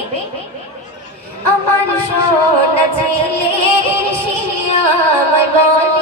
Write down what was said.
শুনবে আমার সোনা ছেলে শিয়া আমার বলে